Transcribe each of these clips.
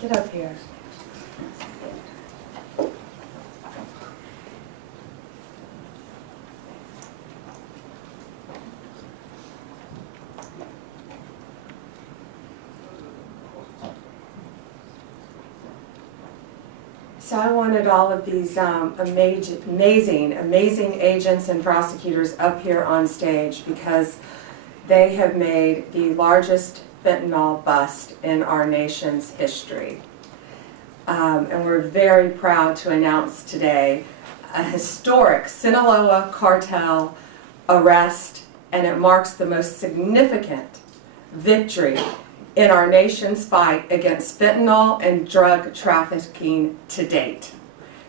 Get up here. So I wanted all of these amazing agents and prosecutors up here on stage because they have made the largest fentanyl bust in our nation's history. And we're very proud to announce today a historic Sinaloa cartel arrest, and it marks the most significant victory in our nation's fight against fentanyl and drug trafficking to date.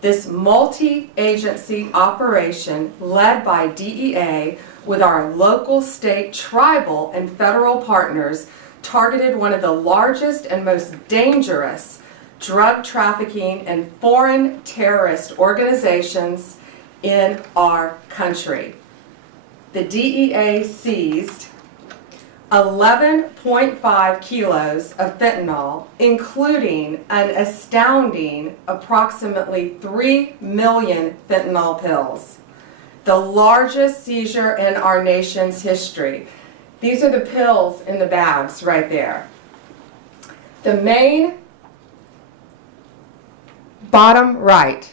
This multi-agency operation led by DEA with our local, state, tribal, and federal partners targeted one of the largest and most dangerous drug trafficking and foreign terrorist organizations in our country. The DEA seized 11.5 kilos of fentanyl, including an astounding approximately 3 million fentanyl pills, the largest seizure in our nation's history. These are the pills in the bags right there. The main bottom right,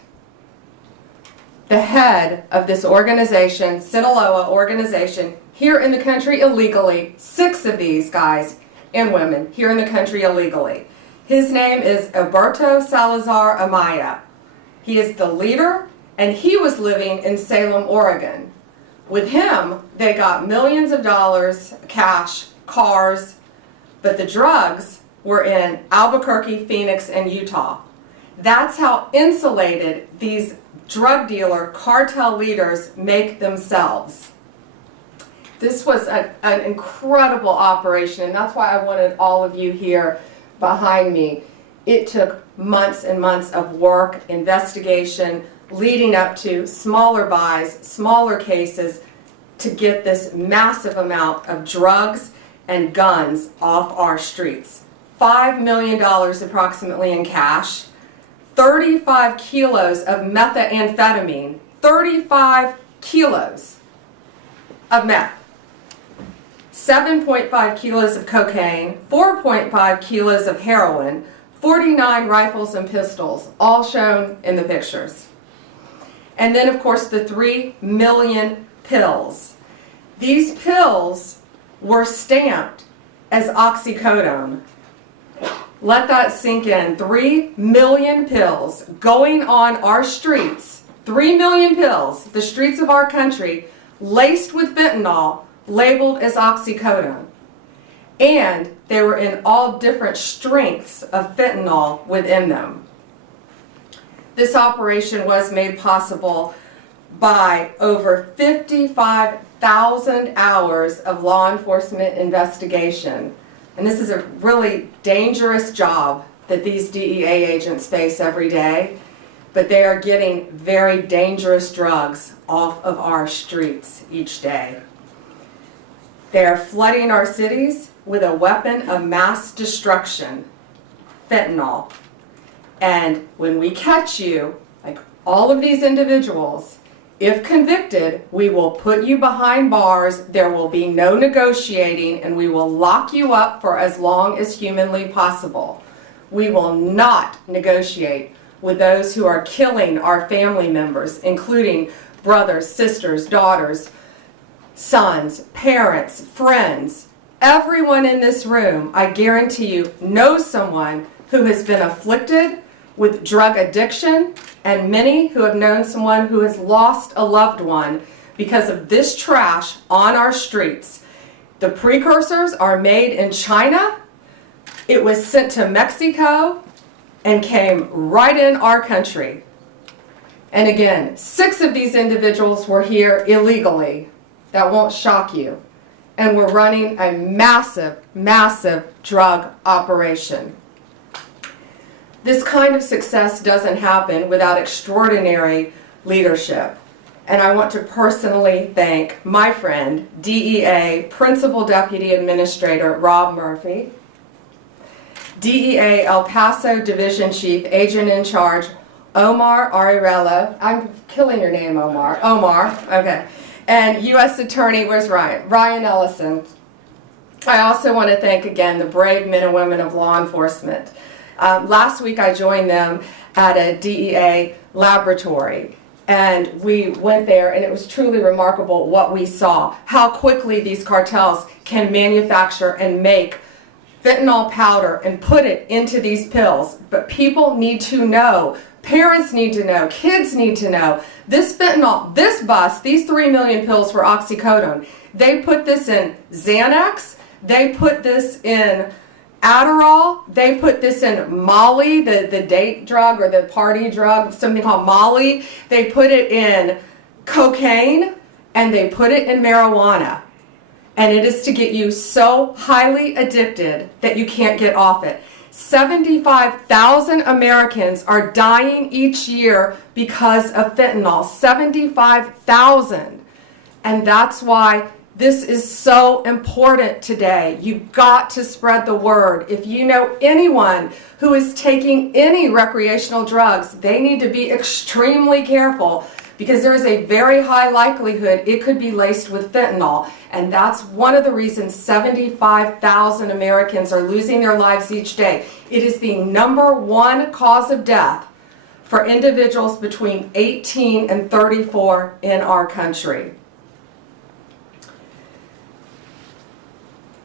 the head of this organization, Sinaloa organization, here in the country illegally, 6 of these guys and women here in the country illegally. His name is Alberto Salazar Amaya. He is the leader, and he was living in Salem, Oregon. With him, they got millions of dollars, cash, cars, but the drugs were in Albuquerque, Phoenix, and Utah. That's how insulated these drug dealer cartel leaders make themselves. This was an incredible operation, and that's why I wanted all of you here behind me. It took months and months of work, investigation, leading up to smaller buys, smaller cases, to get this massive amount of drugs and guns off our streets. $5 million approximately in cash, 35 kilos of methamphetamine, 35 kilos of meth. 7.5 kilos of cocaine, 4.5 kilos of heroin, 49 rifles and pistols, all shown in the pictures. And then, of course, the 3 million pills. These pills were stamped as oxycodone. Let that sink in. 3 million pills going on our streets. 3 million pills, the streets of our country, laced with fentanyl, labeled as oxycodone. And they were in all different strengths of fentanyl within them. This operation was made possible by over 55,000 hours of law enforcement investigation. And this is a really dangerous job that these DEA agents face every day, but they are getting very dangerous drugs off of our streets each day. They are flooding our cities with a weapon of mass destruction, fentanyl. And when we catch you, like all of these individuals, if convicted, we will put you behind bars, there will be no negotiating, and we will lock you up for as long as humanly possible. We will not negotiate with those who are killing our family members, including brothers, sisters, daughters, sons, parents, friends. Everyone in this room, I guarantee you, knows someone who has been afflicted with drug addiction, and many who have known someone who has lost a loved one because of this trash on our streets. The precursors are made in China. It was sent to Mexico and came right in our country. And again, 6 of these individuals were here illegally. That won't shock you. And we're running a massive, massive drug operation. This kind of success doesn't happen without extraordinary leadership. And I want to personally thank my friend, DEA Principal Deputy Administrator Rob Murphy, DEA El Paso Division Chief, Agent in Charge, Omar Ariella. I'm killing your name, Omar. Omar, okay. And U.S. Attorney, where's Ryan? Ryan Ellison. I also want to thank again the brave men and women of law enforcement. Last week I joined them at a DEA laboratory, and we went there, and it was truly remarkable what we saw, how quickly these cartels can manufacture and make fentanyl powder and put it into these pills. But people need to know, parents need to know, kids need to know, this fentanyl, this bus, these 3 million pills for oxycodone, they put this in Xanax, they put this in Adderall, they put this in Molly, the date drug or the party drug, something called Molly, they put it in cocaine, and they put it in marijuana. And it is to get you so highly addicted that you can't get off it. 75,000 Americans are dying each year because of fentanyl. 75,000. And that's why this is so important today. You've got to spread the word. If you know anyone who is taking any recreational drugs, they need to be extremely careful, because there is a very high likelihood it could be laced with fentanyl. And that's one of the reasons 75,000 Americans are losing their lives each day. It is the #1 cause of death for individuals between 18 and 34 in our country.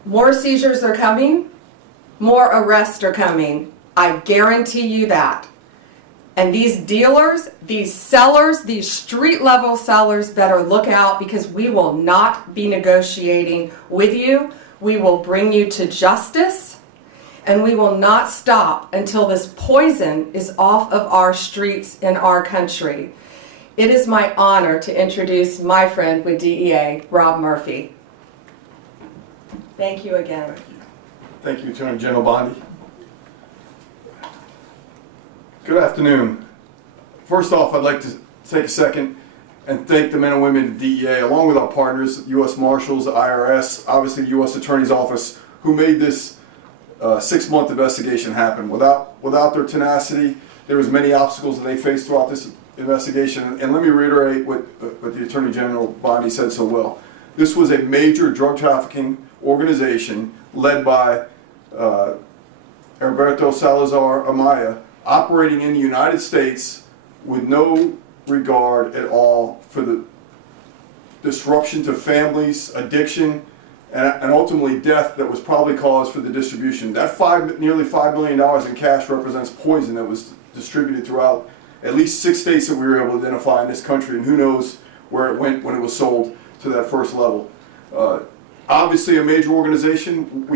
More seizures are coming, more arrests are coming. I guarantee you that. And these dealers, these sellers, these street-level sellers better look out, because we will not be negotiating with you. We will bring you to justice, and we will not stop until this poison is off of our streets in our country. It is my honor to introduce my friend with DEA, Rob Murphy. Thank you again. Thank you, Attorney General Bondi. Good afternoon. First off, I'd like to take a second and thank the men and women at DEA, along with our partners, U.S. Marshals, the IRS, obviously the U.S. Attorney's Office, who made this 6-month investigation happen. Without their tenacity, there was many obstacles that they faced throughout this investigation. And let me reiterate what the Attorney General Bondi said so well. This was a major drug trafficking organization led by Alberto Salazar Amaya, operating in the United States with no regard at all for the disruption to families, addiction, and ultimately death that was probably caused for the distribution. That nearly $5 million in cash represents poison that was distributed throughout at least 6 states that we were able to identify in this country, and who knows where it went when it was sold to that first level. Obviously a major organization.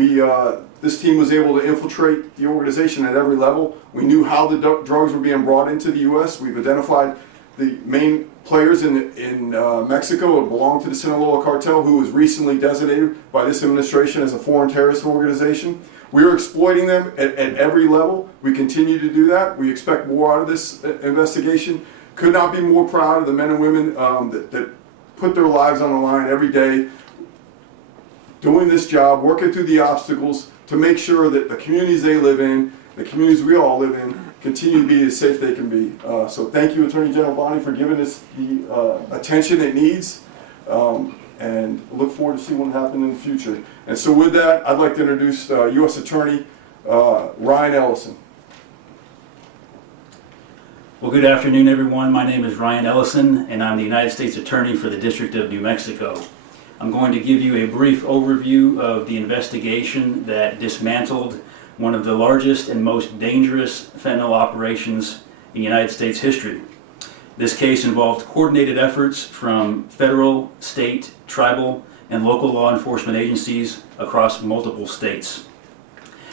This team was able to infiltrate the organization at every level. We knew how the drugs were being brought into the U.S. We've identified the main players in Mexico who belong to the Sinaloa cartel, who was recently designated by this administration as a foreign terrorist organization. We are exploiting them at every level. We continue to do that. We expect more out of this investigation. Could not be more proud of the men and women that put their lives on the line every day, doing this job, working through the obstacles to make sure that the communities they live in, the communities we all live in, continue to be as safe they can be. So thank you, Attorney General Bondi, for giving us the attention it needs, and look forward to seeing what happens in the future. And so with that, I'd like to introduce U.S. Attorney Ryan Ellison. Well, good afternoon, everyone. My name is Ryan Ellison, and I'm the United States Attorney for the District of New Mexico. I'm going to give you a brief overview of the investigation that dismantled one of the largest and most dangerous fentanyl operations in United States history. This case involved coordinated efforts from federal, state, tribal, and local law enforcement agencies across multiple states.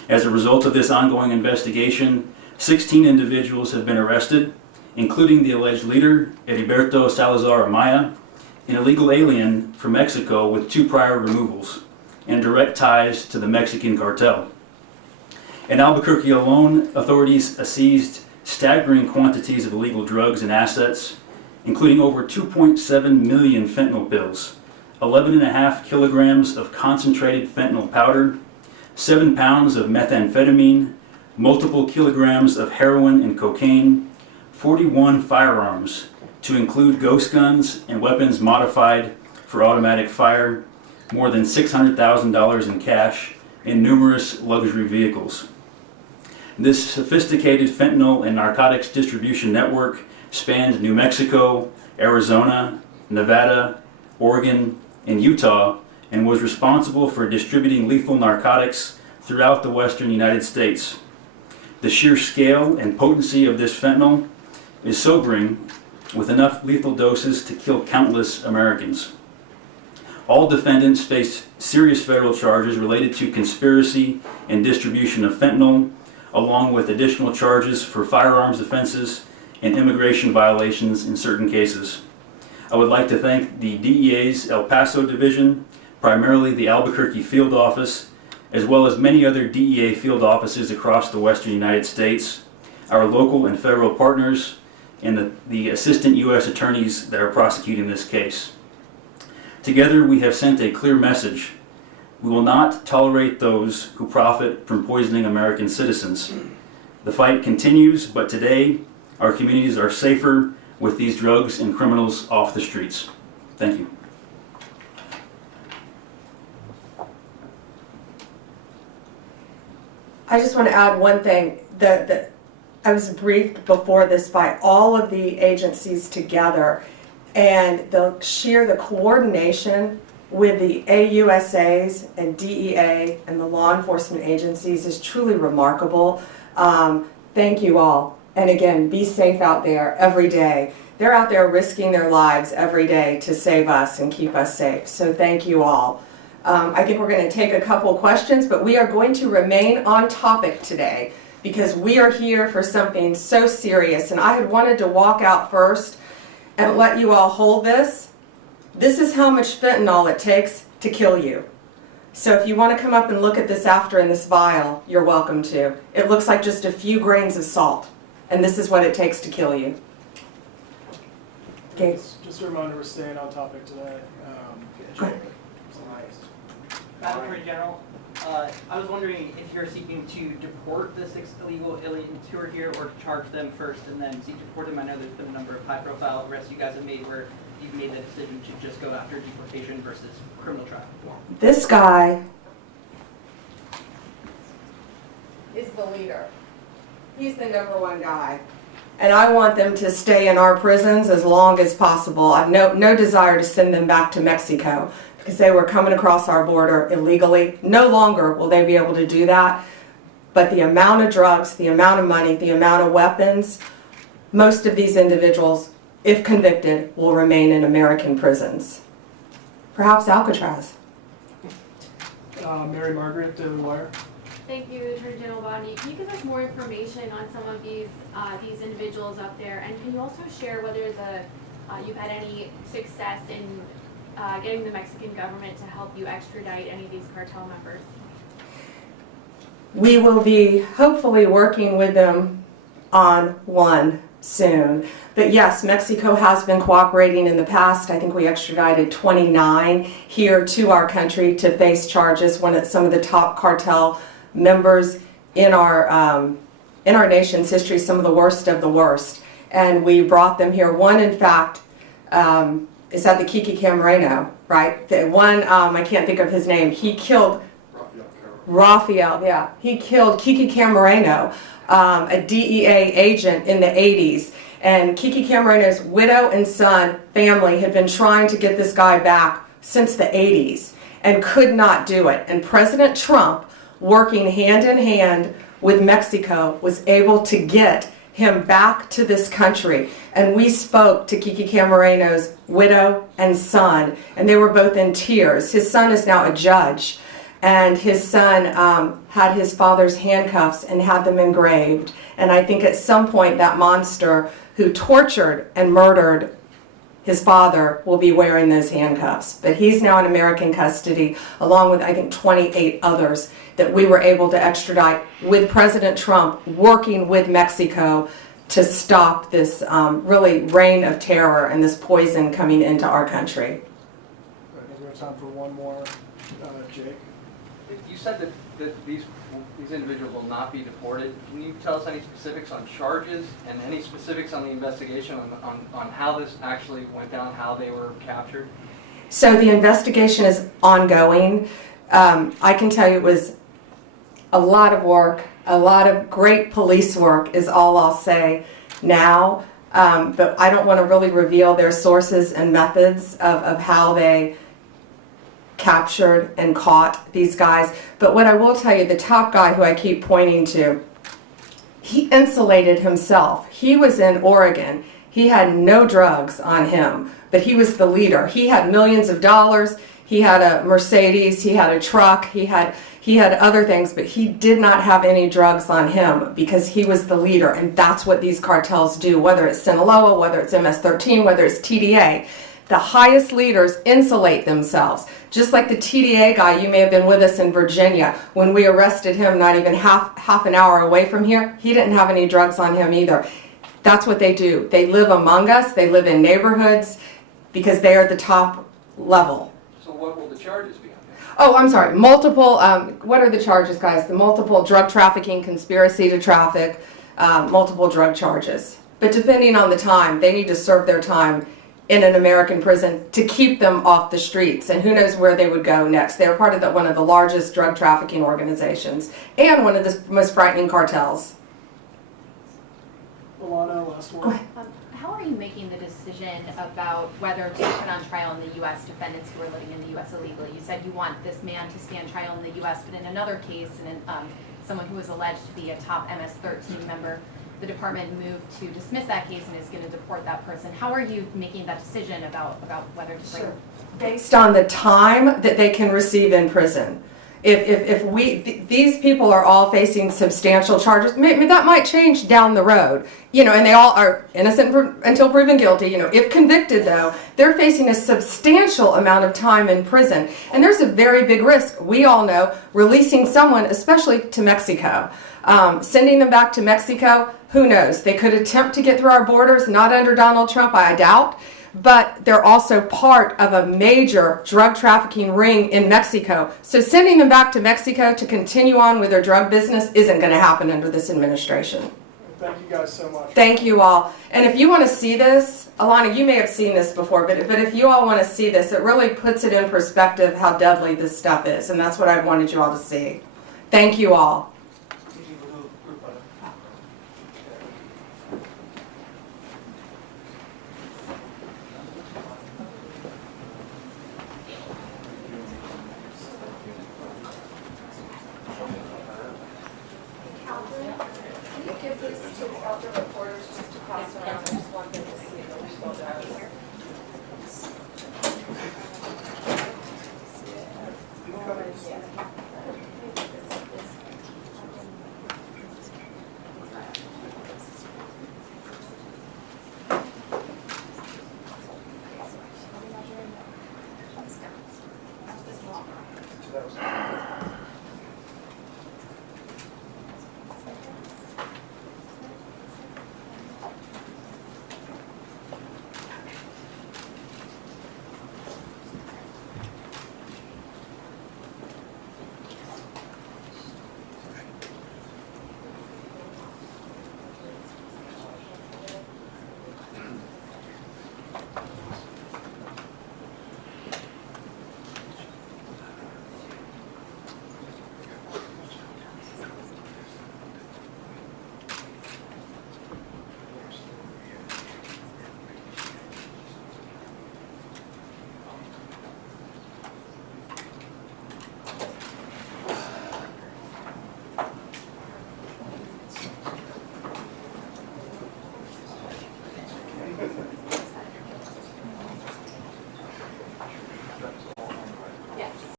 As a result of this ongoing investigation, 16 individuals have been arrested, including the alleged leader, Heriberto Salazar Amaya, an illegal alien from Mexico with 2 prior removals and direct ties to the Mexican cartel. In Albuquerque alone, authorities seized staggering quantities of illegal drugs and assets, including over 2.7 million fentanyl pills, 11.5 kilograms of concentrated fentanyl powder, 7 pounds of methamphetamine, multiple kilograms of heroin and cocaine, 41 firearms, to include ghost guns and weapons modified for automatic fire, more than $600,000 in cash, and numerous luxury vehicles. This sophisticated fentanyl and narcotics distribution network spanned New Mexico, Arizona, Nevada, Oregon, and Utah, and was responsible for distributing lethal narcotics throughout the western United States. The sheer scale and potency of this fentanyl is sobering, with enough lethal doses to kill countless Americans. All defendants face serious federal charges related to conspiracy and distribution of fentanyl, along with additional charges for firearms offenses and immigration violations in certain cases. I would like to thank the DEA's El Paso Division, primarily the Albuquerque Field Office, as well as many other DEA field offices across the western United States, our local and federal partners, and the assistant U.S. attorneys that are prosecuting this case. Together we have sent a clear message. We will not tolerate those who profit from poisoning American citizens. The fight continues, but today our communities are safer with these drugs and criminals off the streets. Thank you. I just want to add one thing. I was briefed before this by all of the agencies together, and the coordination with the AUSAs and DEA and the law enforcement agencies is truly remarkable. Thank you all. And again, be safe out there every day. They're out there risking their lives every day to save us and keep us safe. So thank you all. I think we're going to take a couple questions, but we are going to remain on topic today because we are here for something so serious. And I had wanted to walk out first and let you all hold this. This is how much fentanyl it takes to kill you. So if you want to come up and look at this after in this vial, you're welcome to. It looks like just a few grains of salt, and this is what it takes to kill you. Okay. Just a reminder, we're staying on topic today. Go ahead. Madam Attorney General, I was wondering if you're seeking to deport the 6 illegal aliens who are here, or to charge them first and then seek to deport them. I know there's been a number of high-profile arrests you guys have made where you've made the decision to just go after deportation versus criminal trial. This guy is the leader. He's the #1 guy. And I want them to stay in our prisons as long as possible. I have no desire to send them back to Mexico because they were coming across our border illegally. No longer will they be able to do that. But the amount of drugs, the amount of money, the amount of weapons, most of these individuals, if convicted, will remain in American prisons. Perhaps Alcatraz. Mary Margaret, Delaware. Thank you, Attorney General Bondi. Can you give us more information on some of these individuals up there, and can you also share whether you've had any success in getting the Mexican government to help you extradite any of these cartel members? We will be hopefully working with them on one soon. But yes, Mexico has been cooperating in the past. I think we extradited 29 here to our country to face charges. Some of the top cartel members in our nation's history, some of the worst of the worst. And we brought them here. One, in fact, is at the Kiki Camareno, right? The one, I can't think of his name. He killed Raphael, yeah. He killed Kiki Camareno, a DEA agent in the 80s. And Kiki Camareno's widow and son family had been trying to get this guy back since the 80s and could not do it. And President Trump, working hand in hand with Mexico, was able to get him back to this country. And we spoke to Kiki Camareno's widow and son, and they were both in tears. His son is now a judge, and his son had his father's handcuffs and had them engraved. And I think at some point that monster who tortured and murdered his father will be wearing those handcuffs. But he's now in American custody, along with, I think, 28 others that we were able to extradite with President Trump working with Mexico to stop this really reign of terror and this poison coming into our country. I think we have time for one more. Jake. You said that these individuals will not be deported. Can you tell us any specifics on charges and any specifics on the investigation on how this actually went down, how they were captured? So the investigation is ongoing. I can tell you it was a lot of work, a lot of great police work is all I'll say now. But I don't want to really reveal their sources and methods of how they captured and caught these guys. But what I will tell you, the top guy who I keep pointing to, he insulated himself. He was in Oregon. He had no drugs on him, but he was the leader. He had millions of dollars. He had a Mercedes. He had a truck. He had other things, but he did not have any drugs on him because he was the leader. And that's what these cartels do, whether it's Sinaloa, whether it's MS-13, whether it's TDA. The highest leaders insulate themselves. Just like the TDA guy, you may have been with us in Virginia. When we arrested him, not even half an hour away from here, he didn't have any drugs on him either. That's what they do. They live among us. They live in neighborhoods because they are the top level. So what will the charges be on that? Oh, I'm sorry. Multiple, what are the charges, guys? The multiple drug trafficking, conspiracy to traffic, multiple drug charges. But depending on the time, they need to serve their time in an American prison to keep them off the streets. And who knows where they would go next. They're part of one of the largest drug trafficking organizations and one of the most frightening cartels. Alana, last Go one. ahead. How are you making the decision about whether to put on trial in the U.S. defendants who are living in the U.S. illegally? You said you want this man to stand trial in the U.S., but in another case, someone who was alleged to be a top MS-13 member, the department moved to dismiss that case and is going to deport that person. How are you making that decision about whether to bring? Based on the time that they can receive in prison. These people are all facing substantial charges, maybe that might change down the road, and they all are innocent until proven guilty, if convicted though, they're facing a substantial amount of time in prison. And there's a very big risk, we all know, releasing someone, especially to Mexico. Sending them back to Mexico, who knows? They could attempt to get through our borders, not under Donald Trump, I doubt. But they're also part of a major drug trafficking ring in Mexico. So sending them back to Mexico to continue on with their drug business isn't going to happen under this administration. Thank you guys so much. Thank you all. And if you want to see this, Alana, you may have seen this before, but if you all want to see this, it really puts it in perspective how deadly this stuff is. And that's what I wanted you all to see. Thank you all. Give this to the other reporters just to pass around. I just want them to see it.